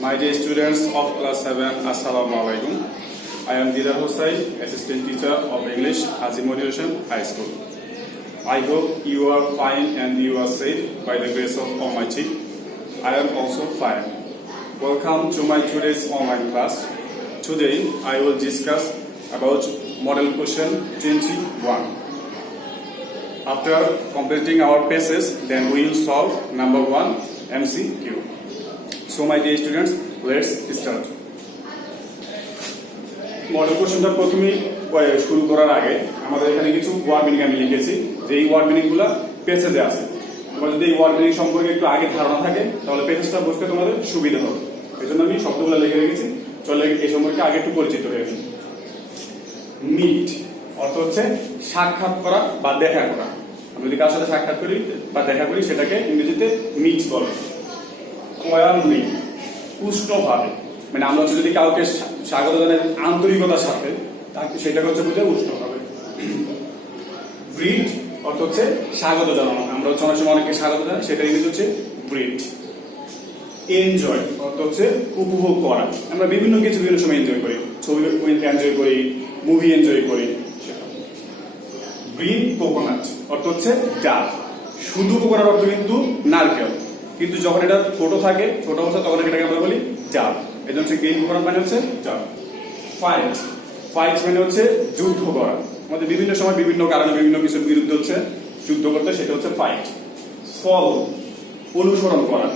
My dear students of class 7, Assalamu alaikum. I am Didar Hossain, assistant teacher of English, Haji Motivation High School. I hope you are fine and you are safe by the grace of Almighty. I am also fine. Welcome to my today's online class. Today I will discuss about model question 21. After completing our passes, then we will solve number 1 MCQ. So my dear students, let's start. Model কোশ্চেনটা প্রথমেই শুরু করার আগে আমাদের এখানে কিছু word meaning আমি লিখেছি, যে এই ওয়ার্ড মিনিংগুলো পেজে আছে। তোমার যদি এই ওয়ার্ড মিনিং সম্পর্কে একটু আগে ধারণা থাকে তাহলে পেজটা বুঝতে তোমাদের সুবিধা হবে। এই জন্য আমি শব্দগুলো লিখে রেখেছি। চলে এই সম্পর্কে আগে একটু পরিচিত হয়ে গেছি। মিট অর্থ হচ্ছে সাক্ষাৎ করা বা দেখা করা। আমি যদি কারোর সাথে সাক্ষাৎ করি বা দেখা করি সেটাকে ইংরেজিতে মিট বলে। কয়ামলি উষ্ণভাবে, মানে আমরা হচ্ছে যদি কাউকে স্বাগত জানাই আন্তরিকতার সাথে, তাকে সেটাকে হচ্ছে বুঝে উষ্ণভাবে। ব্রিড অর্থ হচ্ছে স্বাগত জানানো। আমরা হচ্ছে অনেক সময় অনেককে স্বাগত জানাই, সেটা ইংরেজি হচ্ছে ব্রিড। এনজয় অর্থ হচ্ছে উপভোগ করা। আমরা বিভিন্ন কিছু বিভিন্ন সময় এনজয় করি, ছবি এনজয় করি, মুভি এনজয় করি। গ্রিন কোকোনাট অর্থ হচ্ছে ডাব। শুধু কোকোনাট অর্থ কিন্তু নারকেল, কিন্তু যখন এটা ছোট থাকে, ছোট অবস্থা, তখন এটাকে আমরা বলি ডাব। এই জন্য গ্রিন কোকোনাট মানে হচ্ছে ডাব। ফাইট, ফাইট মানে হচ্ছে যুদ্ধ করা। আমাদের বিভিন্ন সময় বিভিন্ন কারণে বিভিন্ন কিছুর বিরুদ্ধে হচ্ছে যুদ্ধ করতে, সেটা হচ্ছে ফাইট। ফলো, অনুসরণ করা।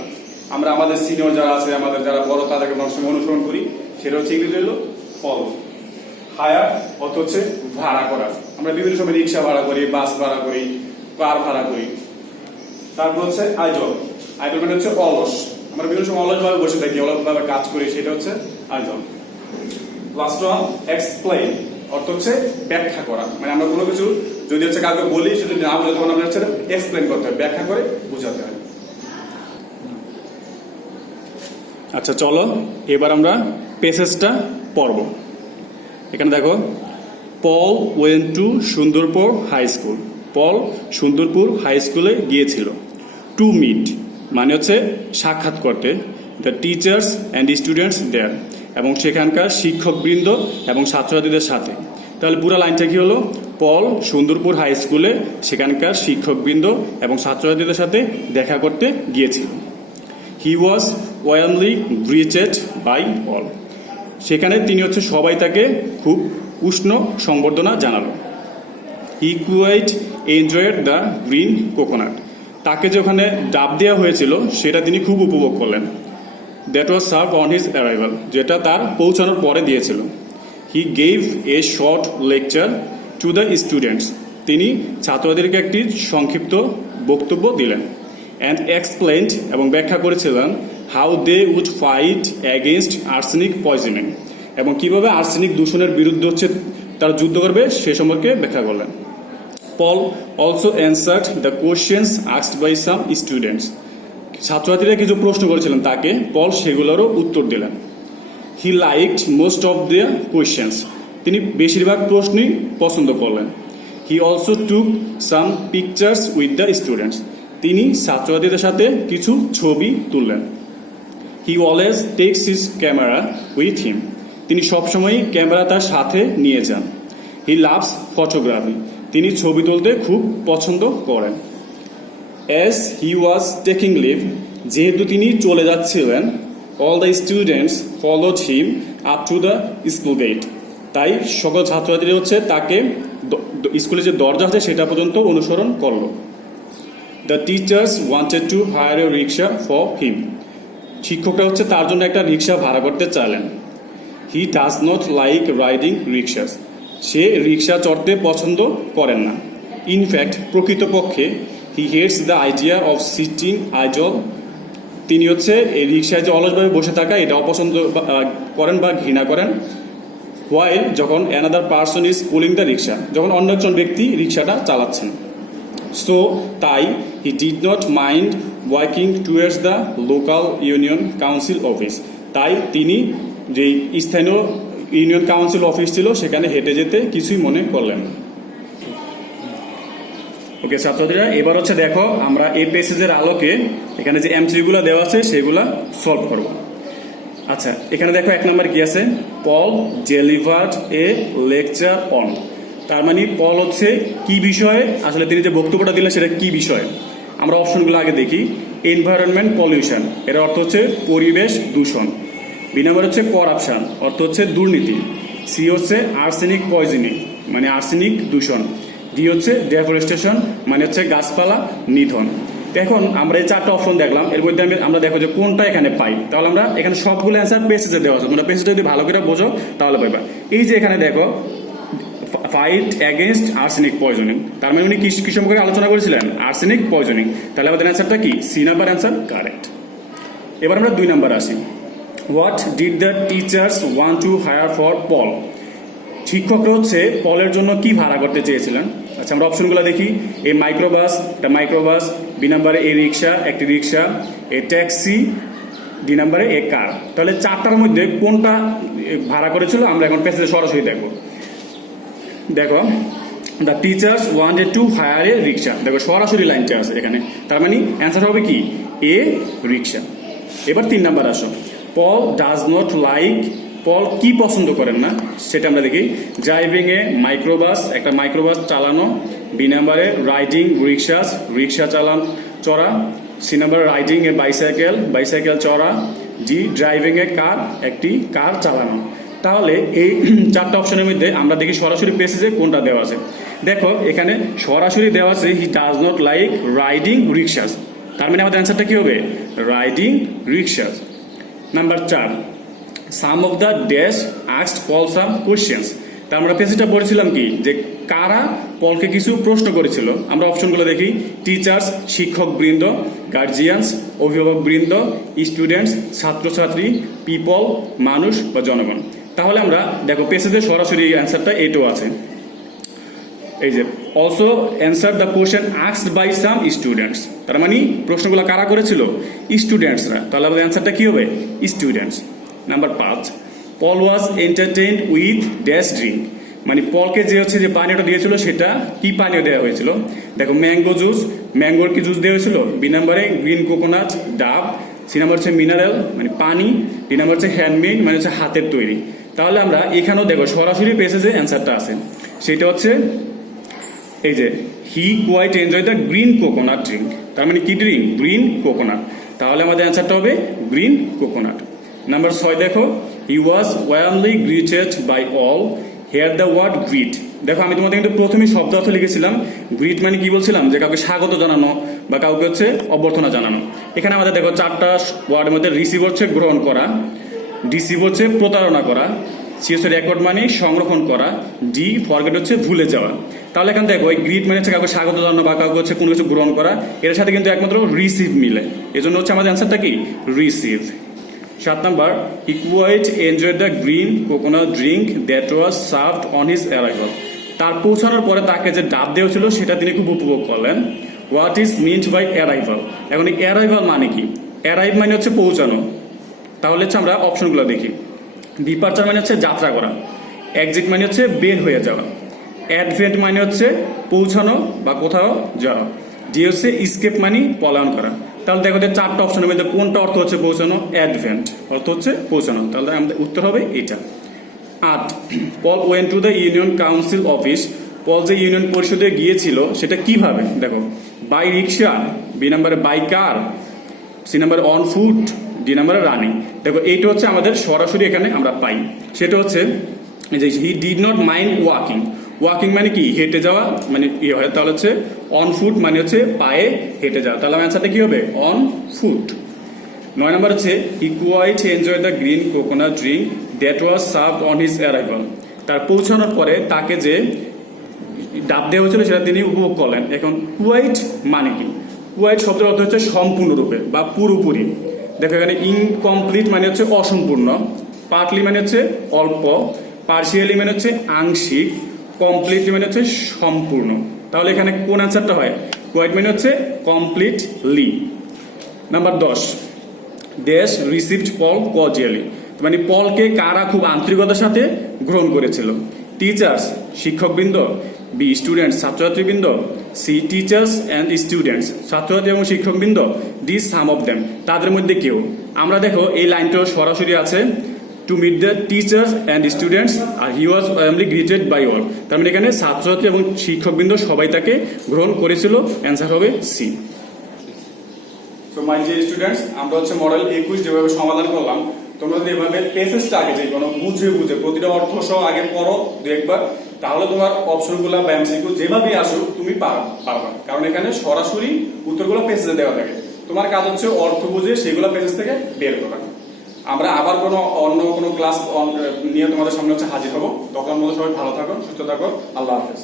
আমরা আমাদের সিনিয়র যারা আছে, আমাদের যারা বড়, তাদেরকে অনেক সময় অনুসরণ করি, সেটা হচ্ছে ইংরেজি হলো ফলো। হায়ার অর্থ হচ্ছে ভাড়া করা। আমরা বিভিন্ন সময় রিক্সা ভাড়া করি, বাস ভাড়া করি, কার ভাড়া করি। তারপর হচ্ছে আইডল, আইডল মানে হচ্ছে অলস। আমরা বিভিন্ন সময় অলস ভাবে বসে থাকি, অলস ভাবে কাজ করি, সেটা হচ্ছে আইডল। লাস্ট ওয়ান এক্সপ্লেইন অর্থ হচ্ছে ব্যাখ্যা করা। মানে আমরা কোনো কিছু যদি হচ্ছে কাউকে বলি, সেটা না বলে তখন আমরা হচ্ছে এক্সপ্লেইন করতে হয়, ব্যাখ্যা করে বোঝাতে হয়। আচ্ছা চলো এবার আমরা পেসেজটা পড়ব। এখানে দেখো, Paul went to Sundarpur high school. Paul Sundarpur high স্কুলে গিয়েছিল। টু মিট মানে হচ্ছে সাক্ষাৎ করতে, the teachers and students there, এবং সেখানকার শিক্ষকবৃন্দ এবং ছাত্রছাত্রীদের সাথে। তাহলে পুরো লাইনটা কি হলো? পল সুন্দরপুর হাই স্কুলে সেখানকার শিক্ষকবৃন্দ এবং ছাত্রছাত্রীদের সাথে দেখা করতে গিয়েছিল। He was warmly greeted by all. সেখানে তিনি হচ্ছে সবাই তাকে খুব উষ্ণ সংবর্ধনা জানালো। He quite enjoyed the green coconut. তাকে যে ওখানে ডাব দেওয়া হয়েছিল সেটা তিনি খুব উপভোগ করলেন। That was serve on his arrival, যেটা তার পৌঁছানোর পরে দিয়েছিল। He gave a short lecture to the students. তিনি ছাত্রদেরকে একটি সংক্ষিপ্ত বক্তব্য দিলেন। অ্যান্ড এক্সপ্লেইনড, এবং ব্যাখ্যা করেছিলেন, how they would fight against arsenic poisoning, এবং কিভাবে আর্সেনিক দূষণের বিরুদ্ধে হচ্ছে তারা যুদ্ধ করবে সে সম্পর্কে ব্যাখ্যা করলেন। Paul also answered the questions asked by some students. ছাত্রছাত্রীরা কিছু প্রশ্ন করেছিলেন তাকে, পল সেগুলোরও উত্তর দিলেন। He liked most of the questions. তিনি বেশিরভাগ প্রশ্নই পছন্দ করলেন। He also took some pictures with the students. তিনি ছাত্রছাত্রীদের সাথে কিছু ছবি তুললেন। He always takes his camera with him. তিনি সবসময়ই ক্যামেরা তার সাথে নিয়ে যান। He loves photography. তিনি ছবি তুলতে খুব পছন্দ করেন। As he was taking leave, যেহেতু তিনি চলে যাচ্ছিলেন, all the students followed him up to the school gate. তাই সকল ছাত্রছাত্রীরা হচ্ছে তাকে স্কুলের যে দরজা আছে সেটা পর্যন্ত অনুসরণ করলো। The teachers wanted to hire a rickshaw for him. শিক্ষকরা হচ্ছে তার জন্য একটা রিক্সা ভাড়া করতে চাইলেন। He does not like riding rickshaws. সে রিক্সা চড়তে পছন্দ করেন না। ইনফ্যাক্ট, প্রকৃতপক্ষে, he hates the idea of sitting idle. তিনি হচ্ছে এই রিক্সায় যে অলসভাবে বসে থাকা এটা অপছন্দ করেন বা ঘৃণা করেন। হোয়াইল, যখন another person is pulling the rickshaw, যখন অন্য একজন ব্যক্তি রিক্সাটা চালাচ্ছেন। সো তাই, he did not mind walking towards the local union council office. তাই তিনি যেই স্থানীয় ইউনিয়ন কাউন্সিল অফিস ছিল সেখানে হেঁটে যেতে কিছুই মনে করলেন। ওকে ছাত্রছাত্রীরা, এবার হচ্ছে দেখো আমরা এই পেসেজের আলোকে এখানে যে এমসিকিউগুলো দেওয়া আছে সেগুলা সলভ করব। আচ্ছা, এখানে দেখো 1 নাম্বার কি আছে, পল ডেলিভার্ড এ লেকচার অন। তার মানে পল হচ্ছে কি বিষয়ে, আসলে তিনি যে বক্তব্যটা দিলেন সেটা কি বিষয়। আমরা অপশনগুলো আগে দেখি। এনভায়রনমেন্ট পলিউশন, এর অর্থ হচ্ছে পরিবেশ দূষণ। বি নাম্বার হচ্ছে করাপশন, অর্থ হচ্ছে দুর্নীতি। সি হচ্ছে আর্সেনিক পয়জনিং, মানে আর্সেনিক দূষণ। ডি হচ্ছে ডেফরেস্টেশন, মানে হচ্ছে গাছপালা নিধন। এখন আমরা এই 4টা অপশন দেখলাম, এর মধ্যে আমরা দেখো যে কোনটা এখানে পাই। তাহলে আমরা এখানে সবগুলো অ্যান্সার পেসেজে দেওয়া আছে, তোমরা পেসেজটা যদি ভালো করে বোঝো তাহলে পাইবা। এই যে এখানে দেখো ফাইট অ্যাগেনস্ট আর্সেনিক পয়জনিং, তার মানে উনি কি সম্পর্কে আলোচনা করেছিলেন, আর্সেনিক পয়জনিং। তাহলে আমাদের অ্যান্সারটা কি, সি নাম্বার অ্যান্সার কারেক্ট। এবার আমরা 2 নাম্বার আসি। What did the teachers want to hire for Paul? শিক্ষকরা হচ্ছে পলের জন্য কি ভাড়া করতে চেয়েছিলেন? আচ্ছা, আমরা অপশনগুলো দেখি। এ মাইক্রোবাস, একটা মাইক্রোবাস। বি নাম্বারে এ রিক্সা, একটি রিক্সা। A taxi. ডি নাম্বারে এ কার। তাহলে 4টার মধ্যে কোনটা ভাড়া করেছিল আমরা এখন পেছনে সরাসরি দেখবো। দেখো, the teachers wanted to hire a rickshaw, দেখো সরাসরি লাইনটা আছে এখানে, তার মানে অ্যান্সার হবে কি এ রিক্সা। এবার 3 নাম্বার আসো। Paul does not like, Paul কি পছন্দ করেন না সেটা আমরা দেখি। ড্রাইভিং এ মাইক্রোবাস, একটা মাইক্রোবাস চালানো। বি নাম্বারে রাইডিং রিক্সাস, রিক্সা চড়া। C number riding a bicycle, bicycle চড়া। ডি ড্রাইভিং এ কার, একটি কার চালানো। তাহলে এই 4টা অপশনের মধ্যে আমরা দেখি সরাসরি পেসেজে কোনটা দেওয়া আছে। দেখো এখানে সরাসরি দেওয়া আছে হি does not like riding rickshaws, তার মানে আমাদের অ্যান্সারটা কি হবে, riding rickshaws. Number 4, some of the dash asked Paul some questions. তার আমরা পেসেজটা পড়েছিলাম কি, যে কারা পলকে কিছু প্রশ্ন করেছিল। আমরা অপশনগুলো দেখি। টিচার্স, শিক্ষক বৃন্দ। গার্জিয়ানস, অভিভাবক বৃন্দ। স্টুডেন্টস, ছাত্রছাত্রী। পিপল, মানুষ বা জনগণ। তাহলে আমরা দেখো পেসেজে সরাসরি অ্যান্সারটা এটাও আছে, এই যে also answer the question asked by some students. তার মানে প্রশ্নগুলো কারা করেছিল, স্টুডেন্টসরা। তাহলে আমাদের অ্যান্সারটা কি হবে, students. Number 5, Paul was entertained with dash drink, মানে পলকে যে হচ্ছে যে পানীয়টা দিয়েছিল সেটা কি পানীয় দেওয়া হয়েছিল। দেখো ম্যাঙ্গো জুস, ম্যাঙ্গোর কি জুস দেওয়া হয়েছিল। বি নাম্বারে গ্রিন কোকোনাট, ডাব। সি নাম্বার হচ্ছে মিনারেল, মানে পানি। ডি নাম্বার হচ্ছে হ্যান্ডমেড, মানে হচ্ছে হাতের তৈরি। তাহলে আমরা এখানেও দেখো সরাসরি পেসেজে অ্যান্সারটা আছে, সেটা হচ্ছে এই যে he quite enjoy the green coconut drink. তার মানে কি ড্রিঙ্ক, গ্রিন কোকোনাট। তাহলে আমাদের অ্যান্সারটা হবে গ্রিন কোকোনাট। নাম্বার 6 দেখো, he was warmly greeted by all, here the word greet. দেখো আমি তোমাদের কিন্তু প্রথমেই শব্দ অর্থ লিখেছিলাম। গ্রিট মানে কি বলছিলাম, যে কাউকে স্বাগত জানানো বা কাউকে হচ্ছে অভ্যর্থনা জানানো। এখানে আমাদের দেখো 4টা ওয়ার্ডের মধ্যে রিসিভ হচ্ছে গ্রহণ করা, ডিসিভ হচ্ছে প্রতারণা করা, সি হচ্ছে রেকর্ড মানে সংরক্ষণ করা, ডি ফরগেট হচ্ছে ভুলে যাওয়া। তাহলে এখানে দেখো ওই গ্রিট মানে হচ্ছে কাউকে স্বাগত জানানো বা কাউকে হচ্ছে কোনো কিছু গ্রহণ করা, এর সাথে কিন্তু একমাত্র রিসিভ মিলে, এজন্য হচ্ছে আমাদের অ্যান্সারটা কি receive. 7 number, he quite enjoyed the green coconut drink that was served on his arrival. তার পৌঁছানোর পরে তাকে যে ডাব দেওয়া ছিল সেটা তিনি খুব উপভোগ করলেন। What is meant by arrival, এখন এই অ্যারাইভাল মানে কি, অ্যারাইভ মানে হচ্ছে পৌঁছানো। তাহলে হচ্ছে আমরা অপশনগুলো দেখি। ডিপার্চার মানে হচ্ছে যাত্রা করা, এক্সিট মানে হচ্ছে বের হয়ে যাওয়া, অ্যাডভেন্ট মানে হচ্ছে পৌঁছানো বা কোথাও যাওয়া, ডি হচ্ছে স্কেপ মানে পলায়ন করা। তাহলে দেখো 4টা অপশনের মধ্যে কোনটা অর্থ হচ্ছে পৌঁছানো, অ্যাডভেন্ট অর্থ হচ্ছে পৌঁছানো। তাহলে আমাদের উত্তর হবে এটা। 8, Paul went to the union council office. Paul যে ইউনিয়ন পরিষদে গিয়েছিল সেটা কিভাবে, দেখো বাই রিক্সা, বি নাম্বারে বাই কার, সি নাম্বারে অন ফুট, ডি নাম্বারে রানিং। দেখো এইটা হচ্ছে আমাদের সরাসরি এখানে আমরা পাই, সেটা হচ্ছে যে হি did not mind walking. Walking মানে কি, হেঁটে যাওয়া মানে ইয়ে হয়। তাহলে হচ্ছে অন ফুট মানে হচ্ছে পায়ে হেঁটে যাওয়া। তাহলে অ্যান্সারটা কি হবে, অন ফুট। 9 নাম্বার হচ্ছে he quite enjoy the green coconut drink that was served on his arrival. তার পৌঁছানোর পরে তাকে যে ডাব দেওয়া হয়েছিল সেটা তিনি উপভোগ করলেন। এখন কোয়াইট মানে কি, কোয়াইট শব্দের অর্থ হচ্ছে সম্পূর্ণরূপে বা পুরোপুরি। দেখো এখানে ইনকমপ্লিট মানে হচ্ছে অসম্পূর্ণ, পার্টলি মানে হচ্ছে অল্প, পার্শিয়ালি মানে হচ্ছে আংশিক, কমপ্লিটলি মানে হচ্ছে সম্পূর্ণ। তাহলে এখানে কোন অ্যান্সারটা হয়, কোয়াইট মানে হচ্ছে completely. Number 10, dash received Paul cordially, মানে পলকে কারা খুব আন্তরিকতার সাথে গ্রহণ করেছিল। টিচার্স, শিক্ষকবৃন্দ। বি স্টুডেন্টস ছাত্রছাত্রীবৃন্দ, সি টিচার্স অ্যান্ড স্টুডেন্টস ছাত্রছাত্রী এবং শিক্ষকবৃন্দ, ডি সাম অফ দেম তাদের মধ্যে কেউ। আমরা দেখো এই লাইনটা সরাসরি আছে to meet the teachers and students আর he was warmly greeted by all. তার মানে এখানে ছাত্রছাত্রী এবং শিক্ষকবৃন্দ সবাই তাকে গ্রহণ করেছিল। অ্যান্সার হবে সি। তো মাই ডিয়ার স্টুডেন্টস, আমরা হচ্ছে মডেল 21 যেভাবে সমাধান করলাম, তোমরা যদি এভাবে পেজেসটা আগে যে কোনো বুঝে বুঝে প্রতিটা অর্থ সহ আগে পড়ো দেখবা, তাহলে তোমার অপশনগুলো বা এমসিকিউ যেভাবেই আসুক তুমি পারবা। কারণ এখানে সরাসরি উত্তরগুলো পেজে দেওয়া থাকে। তোমার কাজ হচ্ছে অর্থ বুঝে সেগুলো পেজেস থেকে বের করা। আমরা আবার অন্য কোনো ক্লাস নিয়ে তোমাদের সামনে হচ্ছে হাজির হবো। তখন মধ্যে সবাই ভালো থাকো, সুস্থ থাকো। আল্লাহ হাফেজ।